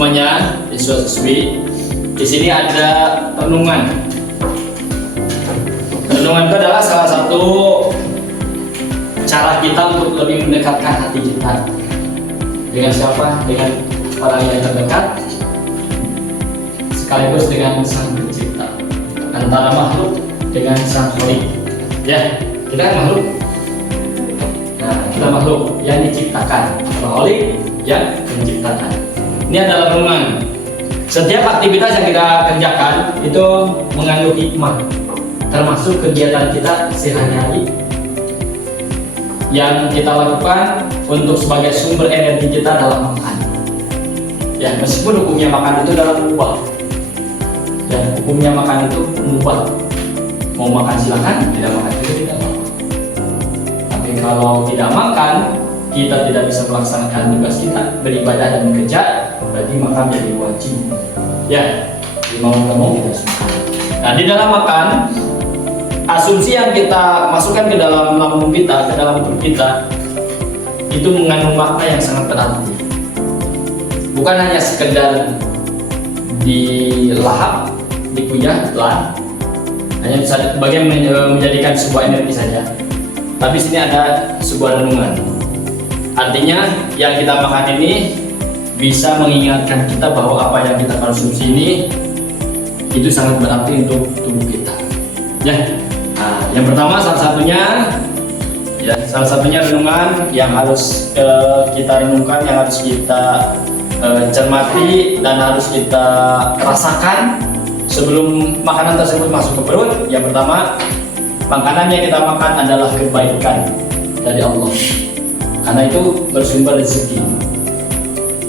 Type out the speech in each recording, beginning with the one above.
semuanya, siswa-siswi. Di sini ada renungan. Renungan itu adalah salah satu cara kita untuk lebih mendekatkan hati kita dengan siapa? Dengan orang yang terdekat, sekaligus dengan Sang Pencipta, antara makhluk dengan Sang Khalik. Ya, kita kan makhluk. Nah, kita makhluk yang diciptakan, Khalik yang menciptakan. Ini adalah renungan. Setiap aktivitas yang kita kerjakan itu mengandung hikmah, termasuk kegiatan kita sehari-hari yang kita lakukan untuk sebagai sumber energi kita dalam makan. Ya, meskipun hukumnya makan itu adalah mubah. Dan hukumnya makan itu mubah. Mau makan silakan, tidak makan juga tidak apa-apa. Tapi kalau tidak makan, kita tidak bisa melaksanakan tugas kita beribadah dan bekerja, berarti makan menjadi wajib. Ya, mau nggak mau kita harus makan. Nah, di dalam makan, asumsi yang kita masukkan ke dalam lambung kita, ke dalam tubuh kita, itu mengandung makna yang sangat berarti. Bukan hanya sekedar dilahap, dikunyah, telan, hanya bagian menjadikan sebuah energi saja. Tapi sini ada sebuah renungan. Artinya yang kita makan ini bisa mengingatkan kita bahwa apa yang kita konsumsi ini itu sangat berarti untuk tubuh kita. Ya. Nah, yang pertama salah satunya renungan yang harus kita renungkan, yang harus kita cermati dan harus kita rasakan sebelum makanan tersebut masuk ke perut. Yang pertama, makanan yang kita makan adalah kebaikan dari Allah, karena itu bersumber rezeki.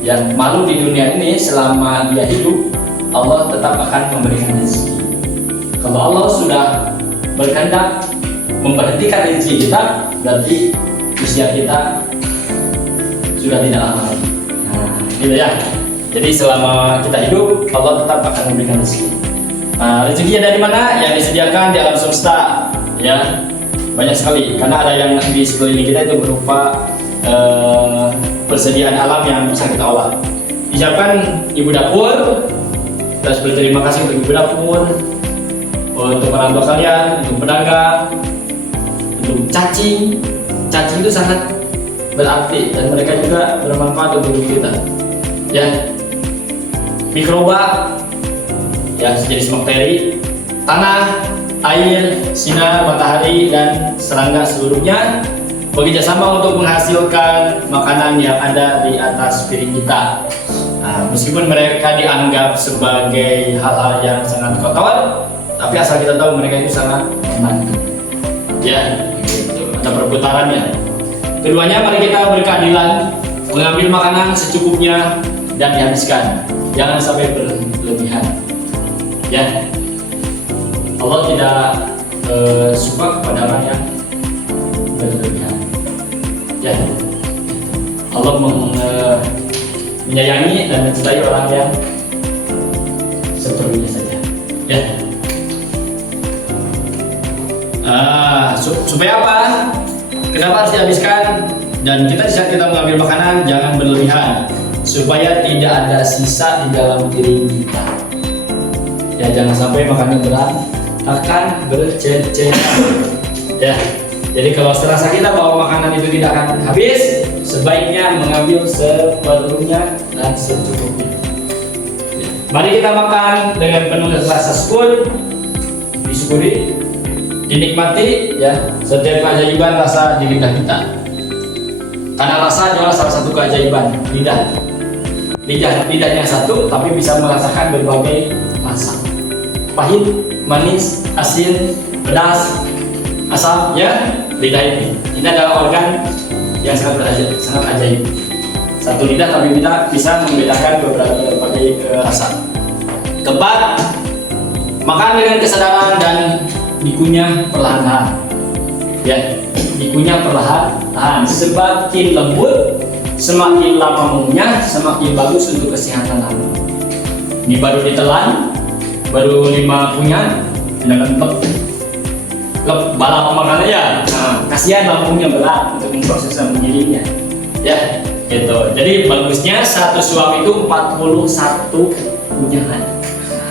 Yang makhluk di dunia ini selama dia hidup, Allah tetap akan memberikan rezeki. Kalau Allah sudah berkehendak memberhentikan rezeki kita, berarti usia kita sudah tidak lama lagi. Nah, gitu ya. Jadi selama kita hidup, Allah tetap akan memberikan rezeki. Nah, rezekinya dari mana? Yang disediakan di alam semesta, ya banyak sekali. Karena ada yang di sekeliling kita itu berupa persediaan alam yang bisa kita olah. Ucapkan ibu dapur, kita harus berterima kasih untuk ibu dapur, untuk orang tua kalian, untuk pedagang, untuk cacing. Cacing itu sangat berarti dan mereka juga bermanfaat untuk tubuh kita. Ya, mikroba, ya sejenis bakteri, tanah, air, sinar matahari dan serangga seluruhnya bekerjasama untuk menghasilkan makanan yang ada di atas piring kita. Nah, meskipun mereka dianggap sebagai hal-hal yang sangat kotor, tapi asal kita tahu mereka itu sangat membantu. Ya, gitu. Ada perputarannya. Keduanya, mari kita berkeadilan, mengambil makanan secukupnya dan dihabiskan. Jangan sampai berlebihan. Ya, Allah tidak suka kepada orang yang berlebihan. Ya, Allah menyayangi dan mencintai orang yang seperlunya saja. Ya. Supaya apa? Kenapa harus dihabiskan? Dan kita di saat kita mengambil makanan jangan berlebihan, supaya tidak ada sisa di dalam piring kita. Ya, jangan sampai makannya akan berceceran. Ya. Jadi kalau serasa kita bahwa makanan itu tidak akan habis, sebaiknya mengambil seperlunya dan secukupnya. Mari kita makan dengan penuh rasa syukur, disyukuri, dinikmati, ya setiap keajaiban rasa di lidah kita. Karena rasa adalah salah satu keajaiban lidah. Lidahnya satu, tapi bisa merasakan berbagai rasa. Pahit, manis, asin, pedas, asam, ya lidah ini adalah organ yang sangat ajaib. Satu lidah tapi kita bisa membedakan berbagai rasa. Keempat, makan dengan kesadaran dan dikunyah perlahan-lahan. Ya, dikunyah perlahan-lahan. Semakin lembut, semakin lama mengunyah, semakin bagus untuk kesehatan lambung. Ini baru ditelan, baru 5 kunyah, tidak balap makannya ya. Nah, kasihan lambungnya berat untuk memproses dan mengirimnya. Ya, Gitu. Jadi bagusnya satu suap itu 41 kunyahan.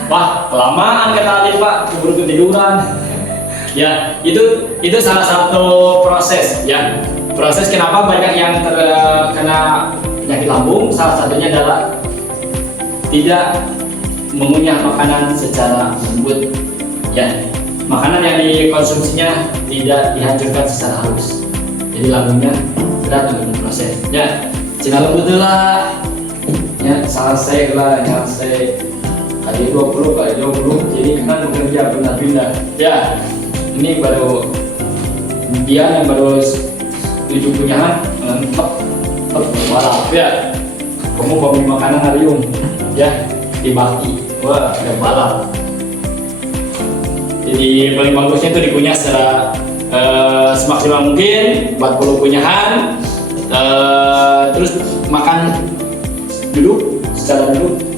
Wah, kelamaan kata Alin Pak, keburu ketiduran. Ya, itu salah satu proses ya. Proses kenapa banyak yang terkena penyakit lambung, salah satunya adalah tidak mengunyah makanan secara lembut. Ya, makanan yang dikonsumsinya tidak dihancurkan secara halus. Jadi lambungnya berat untuk proses. Ya, cina lembut lah. Ya, selesai lah, selesai. Kali 20, kali 20. Jadi kan bekerja pindah-pindah. Ya, ini baru dia yang baru 7 kunyahan balap ya. Kamu bagi makanan harium ya dibagi. Wah, ada balap. Jadi paling bagusnya itu dikunyah secara semaksimal mungkin 40 kunyahan. Terus makan secara duduk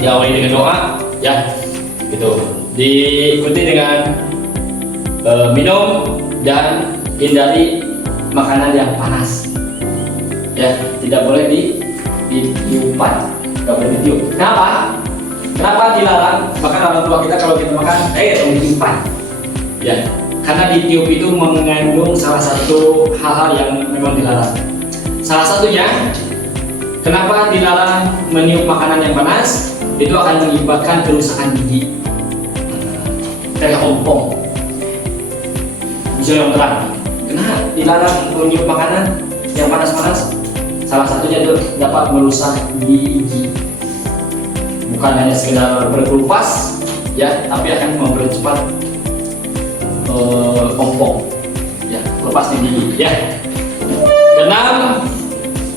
diawali dengan doa ya gitu, diikuti dengan minum dan hindari makanan yang panas ya, tidak boleh ditiupan, nggak boleh ditiup. Kenapa dilarang? Bahkan orang tua kita kalau kita makan jangan ditiupan ya, karena ditiup itu mengandung salah satu hal-hal yang memang dilarang. Salah satunya kenapa dilarang meniup makanan yang panas, itu akan mengakibatkan kerusakan gigi kayak ompong. Bisa yang terang, kenapa dilarang meniup makanan yang panas-panas? Salah satunya itu dapat merusak gigi. Bukan hanya sekedar berkelupas ya, tapi akan mempercepat ompong ya, lepas di gigi ya. Keenam,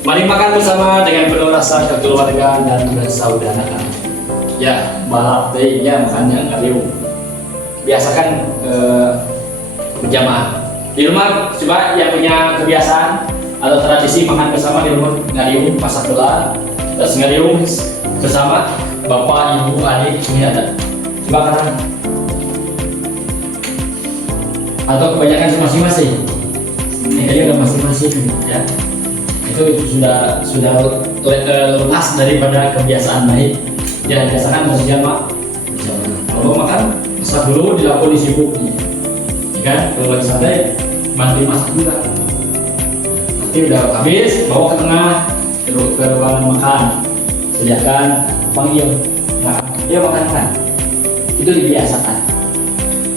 mari makan bersama dengan penuh rasa kekeluargaan dan persaudaraan. Ya, balap deh ya, makannya ngariung. Biasakan berjamaah. Di rumah coba yang punya kebiasaan atau tradisi makan bersama di rumah, ngariung masak doa, terus ngariung bersama bapak, ibu, adik, ini ada. Coba kan? Atau kebanyakan masing-masing. Ini kayaknya udah masing-masing ya. Itu sudah lepas daripada kebiasaan baik. Ya, biasakan berjamaah. Kalau makan masak dulu, dilakukan sibuk. Ya kan? Kalau lagi santai, bantu masak juga. Nanti udah habis, bawa ke tengah, terus ke ruangan makan. Sediakan panggil. Nah, dia makan. Itu dibiasakan.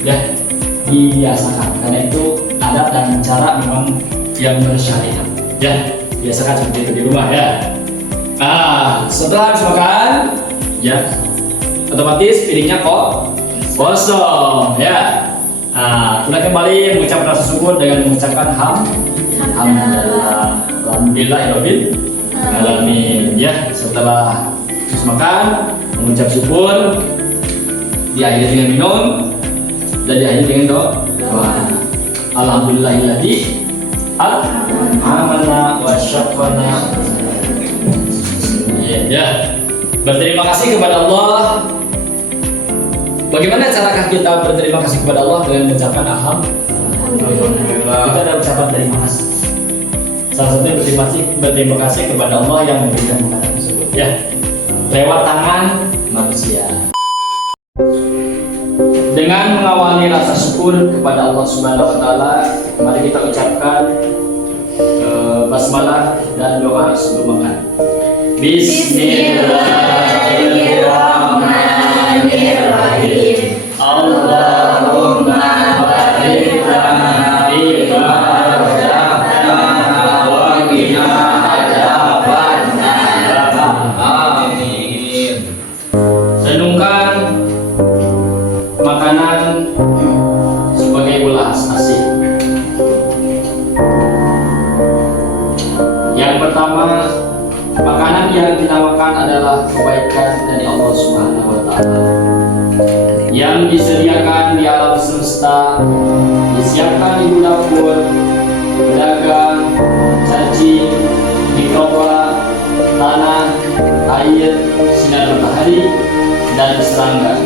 Ya, dibiasakan. Karena itu adat dan cara memang yang bersyariat. Ya, biasakan seperti itu di rumah ya. Nah, setelah habis makan, ya, otomatis piringnya kosong ya. Nah, kita kembali mengucapkan rasa syukur dengan mengucapkan alhamdulillahirabbil alamin ya. Setelah habis makan, mengucap syukur, diakhiri dengan minum dan diakhiri dengan doa. Alhamdulillahilladzi amana wa syafana. Ya, berterima kasih kepada Allah. Bagaimana carakah kita berterima kasih kepada Allah? Dengan mengucapkan alhamdulillah. Kita ada ucapan terima kasih. Salah satunya berterima kasih kepada Allah yang memberikan makanan tersebut ya, lewat tangan manusia. Dengan mengawali rasa syukur kepada Allah Subhanahu wa taala, mari kita ucapkan basmalah dan doa sebelum makan. Bismillahirrahmanirrahim. Allahumma barik lana fi ma razaqtana wa qina adzabannar. Amin. Renungkan makanan sebagai belas asih. Yang pertama, makanan yang kita makan adalah kebaikan dari Allah Subhanahu wa taala. Yang disediakan di alam semesta, disiapkan di dapur, pedagang, cacing, mikroba, tanah, air, sinar matahari, dan serangga.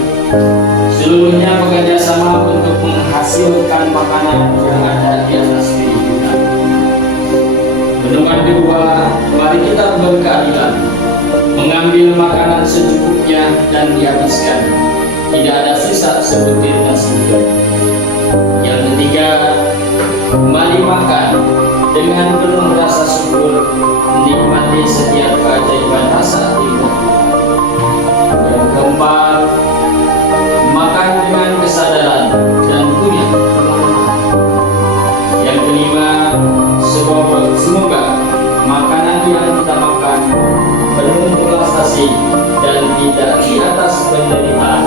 Seluruhnya bekerja sama untuk menghasilkan makanan yang ada di atas diri kita. Renungan kedua, mari kita berkeadilan, mengambil makanan secukupnya dan dihabiskan, tidak ada sisa seperti nasi. Yang ketiga, kembali makan dengan penuh rasa syukur, menikmati setiap keajaiban rasa nikmat. Yang keempat, makan dengan kesadaran dan punya pengalaman. Yang kelima, semoga makanan yang kita makan penuh belas kasih dan tidak di atas penderitaan.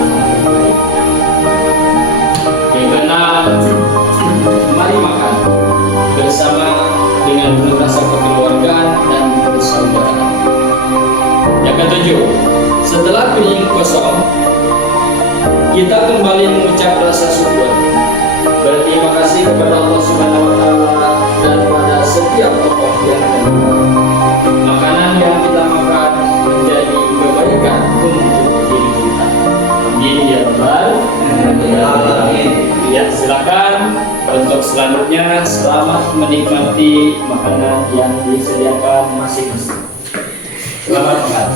Yang keenam, mari makan bersama dengan penuh rasa kekeluargaan dan persaudaraan. Yang ketujuh, setelah piring kosong, kita kembali mengucap rasa syukur, berterima kasih kepada Allah Subhanahu wa Ta'ala dan pada setiap tokoh yang ada. Makanan yang kita makan menjadi kebaikan untuk diri kita. Amin ya rabbal alamin. Ya, silakan untuk selanjutnya selamat menikmati makanan yang disediakan masing-masing. Selamat makan.